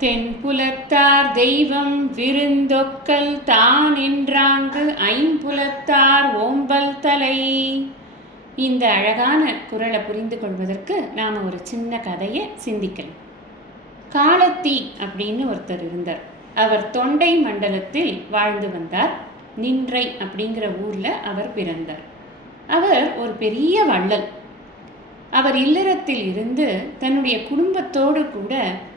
தென்புலத்தார் தெய்வம் விருந்தொக்கல் தான் என்றாங்கு ஐம்புலத்தார் ஓம்பல் தலை. இந்த அழகான குரலை புரிந்து கொள்வதற்கு நாம் ஒரு சின்ன கதையை சிந்திக்கலாம். காலத்தி அப்படின்னு ஒருத்தர் இருந்தார். அவர் தொண்டை மண்டலத்தில் வாழ்ந்து வந்தார். நின்றை அப்படிங்கிற ஊரில் அவர் பிறந்தார். அவர் ஒரு பெரிய வள்ளல். அவர் இல்லறத்தில் இருந்து தன்னுடைய குடும்பத்தோடு கூட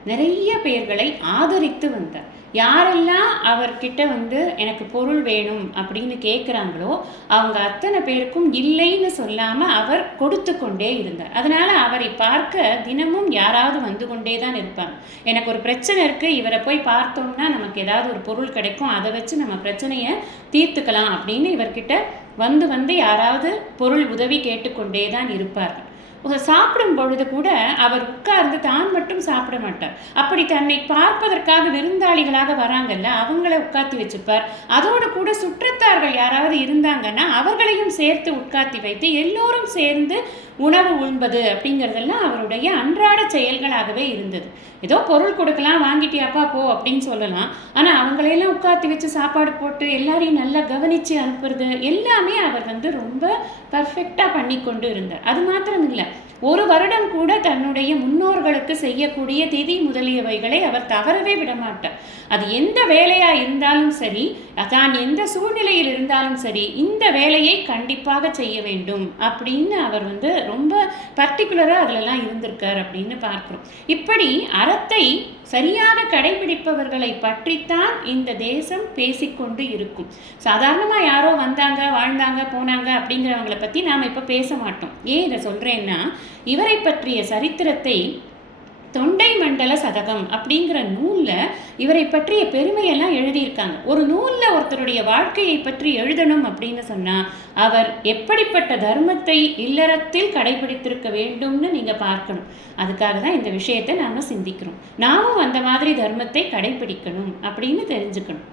நிறைய பேர்களை ஆதரித்து வந்தார். யாரெல்லாம் அவர்கிட்ட வந்து எனக்கு பொருள் வேணும் அப்படின்னு கேட்குறாங்களோ அவங்க அத்தனை பேருக்கும் இல்லைன்னு சொல்லாமல் அவர் கொடுத்து கொண்டே இருந்தார். அதனால் அவரை பார்க்க தினமும் யாராவது வந்து கொண்டே தான் இருப்பாங்க. எனக்கு ஒரு பிரச்சனை இருக்குது இவரை போய் பார்த்தோம்னா நமக்கு ஏதாவது ஒரு பொருள் கிடைக்கும் அதை வச்சு நம்ம பிரச்சனையை தீர்த்துக்கலாம் அப்படின்னு இவர்கிட்ட வந்து வந்து யாராவது பொருள் உதவி கேட்டுக்கொண்டே தான் இருப்பார்கள். சாப்பிடும் பொழுது கூட அவர் உட்கார்ந்து தான் மட்டும் சாப்பிட மாட்டார். அப்படி தன்னை பார்ப்பதற்காக விருந்தாளிகளாக வராங்கல்ல அவங்கள உட்காத்தி வச்சுப்பார். அதோடு கூட சுற்றத்தார்கள் யாராவது இருந்தாங்கன்னா அவர்களையும் சேர்த்து உட்காத்தி வைத்து எல்லோரும் சேர்ந்து உணவு உண்பது அப்படிங்கிறதெல்லாம் அவருடைய அன்றாட செயல்களாகவே இருந்தது. ஏதோ பொருள் கொடுக்கலாம் வாங்கிட்டியாப்பா போ அப்படின்னு சொல்லலாம். ஆனால் அவங்களையெல்லாம் உட்காத்தி வச்சு சாப்பாடு போட்டு எல்லாரையும் நல்லா கவனித்து அனுப்புறது எல்லாமே அவர் வந்து ரொம்ப பர்ஃபெக்டாக பண்ணி கொண்டு இருந்தார். அது மாத்திரம் இல்லை ஒரு வருடம் கூட தன்னுடைய முன்னோர்களுக்கு செய்யக்கூடிய திதி முதலியவைகளை அவர் தவறவே விடமாட்டார். அது எந்த வேலையாக இருந்தாலும் சரி தான் எந்த சூழ்நிலையில் இருந்தாலும் சரி இந்த வேலையை கண்டிப்பாக செய்ய வேண்டும் அப்படின்னு அவர் வந்து ரொம்ப பர்டிகுலராக அதிலெல்லாம் இருந்திருக்கார் அப்படின்னு பார்க்குறோம். இப்படி அறத்தை சரியாக கடைபிடிப்பவர்களை பற்றித்தான் இந்த தேசம் பேசிக்கொண்டு இருக்கும். சாதாரணமாக யாரோ வந்தாங்க வாழ்ந்தாங்க போனாங்க அப்படிங்கிறவங்களை பற்றி நாம் இப்போ பேச மாட்டோம். ஏன் இதை சொல்கிறேன்னா இவரை பற்றிய சரித்திரத்தை மண்டல சதகம் அப்படிங்கிற நூலில் இவரை பற்றிய பெருமையெல்லாம் எழுதியிருக்காங்க. ஒரு நூலில் ஒருத்தருடைய வாழ்க்கையை பற்றி எழுதணும் அப்படின்னு சொன்னால் அவர் எப்படிப்பட்ட தர்மத்தை இல்லறத்தில் கடைபிடித்திருக்க வேண்டும்னு நீங்கள் பார்க்கணும். அதுக்காக தான் இந்த விஷயத்தை நாம் சிந்திக்கிறோம். நாமும் அந்த மாதிரி தர்மத்தை கடைபிடிக்கணும் அப்படின்னு தெரிஞ்சுக்கணும்.